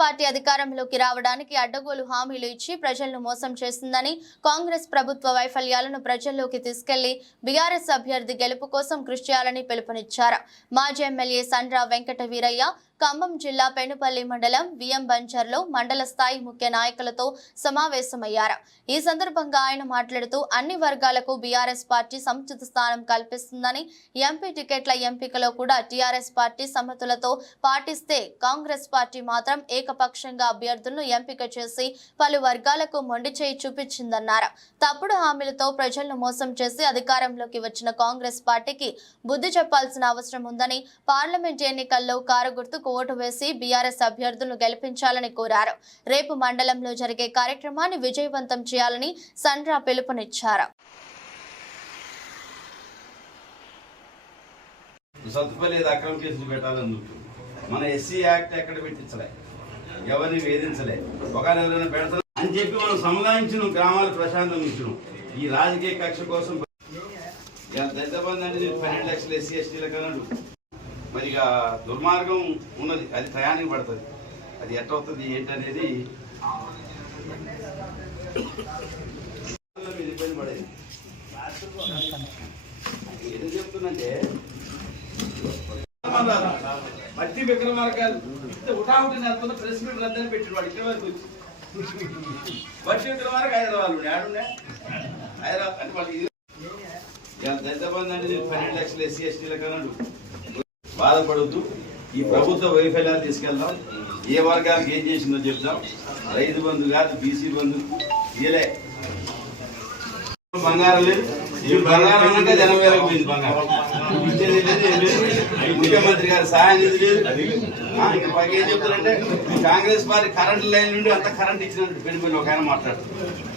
Party అధికారంలోకి రావడానికి అడ్డగోలు హామీలు ఇచ్చి ప్రజలను మోసం చేస్తుందని కాంగ్రెస్ ప్రభుత్వ వైఫల్యాలను ప్రజల్లోకి తీసుకెళ్ళి బీఆర్ఎస్ అభ్యర్థి గెలుపు కోసం కృషి చేయాలని పిలుపునిచ్చారు. మాజీ ఎమ్మెల్యే సండ్రా వెంకట వీరయ్య ఖమ్మం జిల్లా పెనుపల్లి మండలం విఎం బంచర్లో మండల స్థాయి ముఖ్య నాయకులతో సమావేశమయ్యారు. ఈ సందర్భంగా ఆయన మాట్లాడుతూ అన్ని వర్గాలకు బీఆర్ఎస్ పార్టీ సముచిత స్థానం కల్పిస్తుందని ఎంపీ టికెట్ల ఎంపికలో కూడా టీఆర్ఎస్ పార్టీ సమ్మతులతో పాటిస్తే కాంగ్రెస్ పార్టీ మాత్రం ఏకపక్షంగా అభ్యర్థులను ఎంపిక చేసి పలు వర్గాలకు మొండి చేయి చూపించిందన్నారు. తప్పుడు హామీలతో ప్రజలను మోసం చేసి అధికారంలోకి వచ్చిన కాంగ్రెస్ పార్టీకి బుద్ధి చెప్పాల్సిన అవసరం ఉందని పార్లమెంట్ ఎన్నికల్లో కారు గుర్తుకు ఓటు వేసి బీఆర్ఎస్ అభ్యర్థులను గెలిపించాలని కోరారు. రేపు మండలంలో జరిగే కార్యక్రమాన్ని విజయవంతం చేయాలని సండ్రా పిలుపునిచ్చారు. సత్తుపల్లి ఏదో అక్రమ కేసులు పెట్టాలని చూపు మన ఎస్సీ యాక్ట్ ఎక్కడ పెట్టించలే? ఎవరిని వేధించలే. ఒక పెడతారు అని చెప్పి మనం సముదాయించిన గ్రామాలు ప్రశాంతం ఇచ్చిన ఈ రాజకీయ కక్ష కోసం ఇవాళ అనేది పన్నెండు లక్షలు ఎస్సీ ఎస్టీలకు అన్నాడు. మరి ఇక దుర్మార్గం ఉన్నది అది టయానికి పడుతుంది. అది ఎట్ట అవుతుంది ఏంటనేది ఇబ్బంది పడేది. ఎందుకు చెప్తున్నంటే మట్టి విక్రమార్గాలు ఇంత ఉటాహుటి నెలకొన్న ప్రెస్ మీట్ రద్దని పెట్టిన వాడు ఇక్కడ వరకు వచ్చి. మట్టి విక్రమార్గ హైదరాబాద్ ఉండే. ఆడుండే. హైదరాబాద్ అంటే వాళ్ళు ఇది- ఇవాళ దళిత పన్నెండు లక్షలు ఎస్సీ ఎస్టీల అన్నాడు. బాధపడద్దు. ఈ ప్రభుత్వ వైఫల్యాలు తీసుకెళ్దాం. ఏ వర్గాలకు ఏం చేసిందో చెప్దాం. రైతు బంధు కాదు బీసీ బంధు. ఇయలే బంగారం లేదు. ఈ బంగారం అంటే జనం వేలకు పోయింది బంగారం. ముఖ్యమంత్రి గారు సహాయం లేదు ఇంకా పైకి ఏం చెప్తారంటే కాంగ్రెస్ పార్టీ కరెంట్ లైన్ నుండి అంత కరెంట్ ఇచ్చినట్టు పెళ్ళి ఒక ఆయన మాట్లాడుతున్నారు